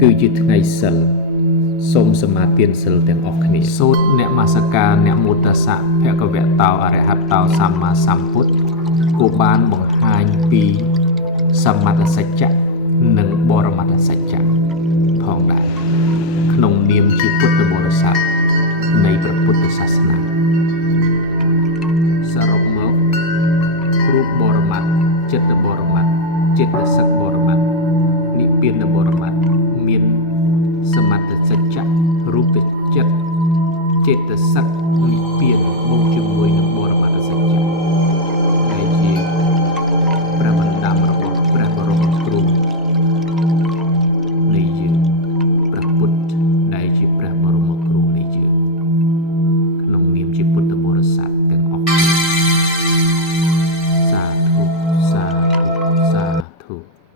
គឺជាថ្ងៃសិលសូមសមាទានសិលទាំងអស់គ្នាសូត្រនមស្ការនមោតស្សៈភគវតោអរហតោសម្មាសម្ពុទ្ធក៏បានបង្ហាញពីសមត្ថសច្ចៈនិងបរមត្ថសច្ចៈផងដែរក្នុងនាមជាពុទ្ធបរិស័ទនៃព្រះពុទ្ធសាសនាសរុបមករូបបរមត្ថចិត្តបរមត្ថចិត្តសឹកបរមត្ថនិព្វានបរមត្ថមានសមត្ថសច្ចៈរូបចិត្តចេតសិកនិព្វានបូកជាមួយនឹង